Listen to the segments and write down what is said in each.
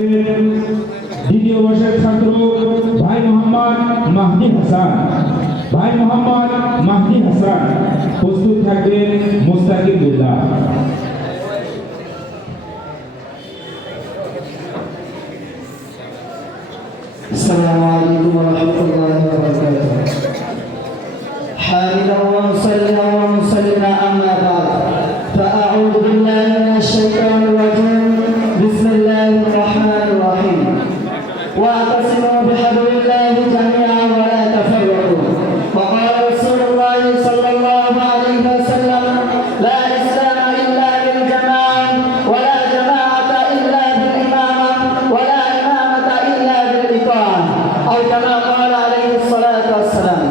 দ্বিতীয় বর্ষের ছাত্র ভাই মোহাম্মদ মাহদি হাসান। ভাই মোহাম্মদ মাহদি হাসান প্রস্তুত থাকবেন মুস্তাকিম বিল্লাহ। السلام عليكم ورحمة الله وبركاته. حامدا ومصليا ومسلما أما بعد فأعوذ بالله من الشيطان الرجيم. بسم الله الرحمن الرحيم. واعتصموا بحبل الله جميعا ولا تفرقوا. وقال رسول الله صلى الله عليه وسلم: لا إسلام إلا بالجماعة ولا جماعة إلا بالإمامة ولا إمامة إلا بالإطاعة أو كما قال عليه الصلاة والسلام.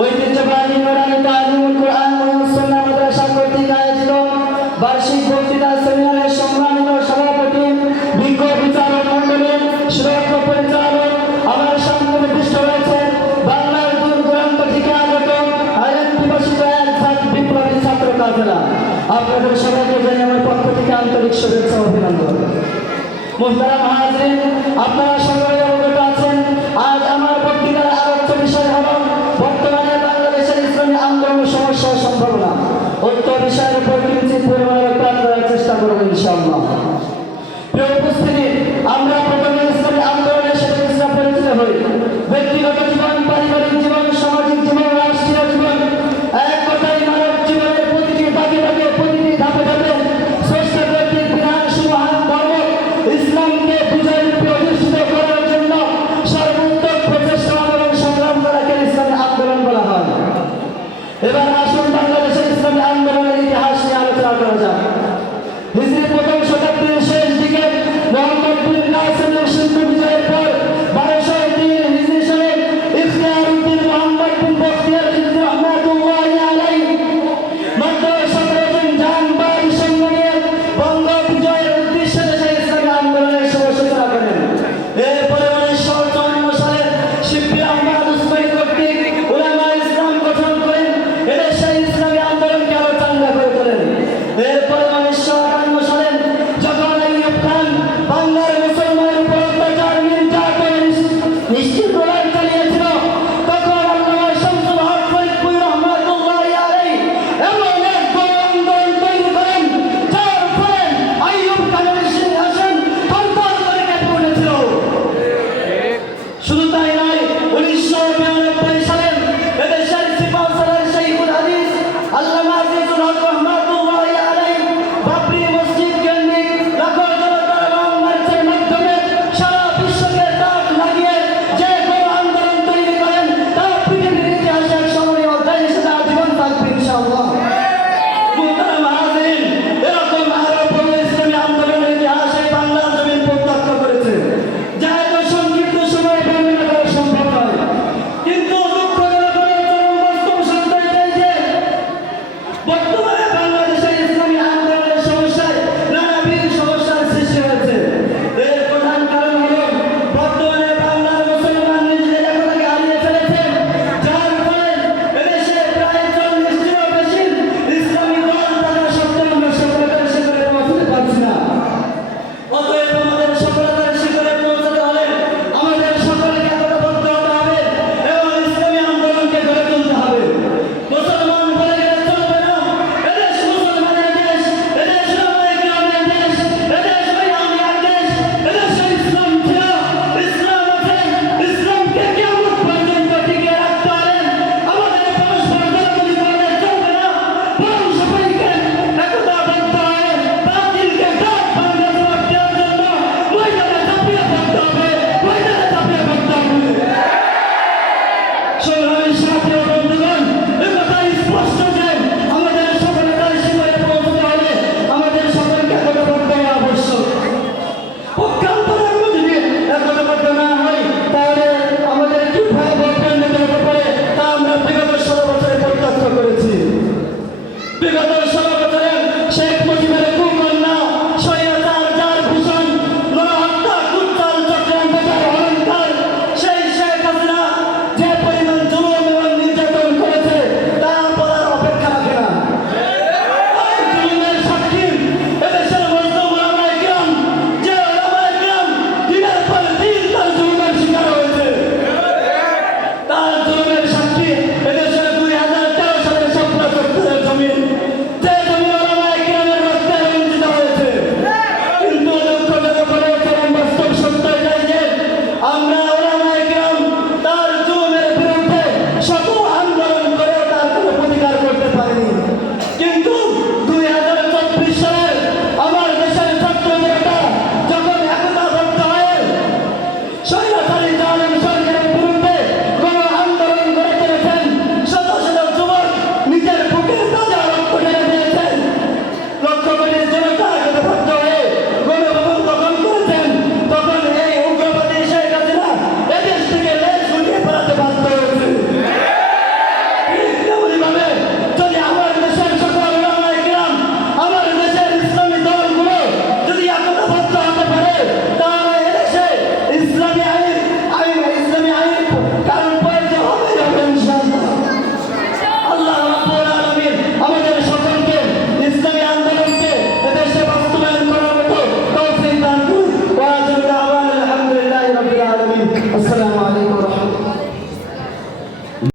ঐতিহ্যবাহী নুরানি তালিমুল কুরআন ও সুন্নাহ মাদ্রাসা কর্তৃক আয়োজিত বার্ষিক বক্তৃতা সেমিনারের সম্মানিত সভাপতি, বিজ্ঞ বিচারক মণ্ডলী, সুরক্ষা পরিচালক, আমার সামনে উপবিষ্ট রয়েছেন বাংলার দূর দূরান্ত থেকে আগত আইন বিভাষিত এক বিপ্লবী ছাত্র কাফেলা। আপনাদের সবাইকে জানাই আমার পক্ষ থেকে আন্তরিক শুভেচ্ছা ও অভিনন্দন। মুহতারাম হাজিরিন, আপনারা সকলে অবগত আছেন আজ আমার বক্তৃতার আলোচ্য বিষয় হল বর্তমানে বাংলাদেশের ইসলামী আন্দোলনের সমস্যা ও সম্ভাবনা। উক্ত বিষয়ের উপর কিঞ্চিত পরিমাণে আলোচনা করার চেষ্টা করব ইনশাআল্লাহ। প্রিয় উপস্থিতি, আমরা প্রথমে ইসলামী আন্দোলনের সাথে পরিচিত হই। ব্যক্তিগত জীবন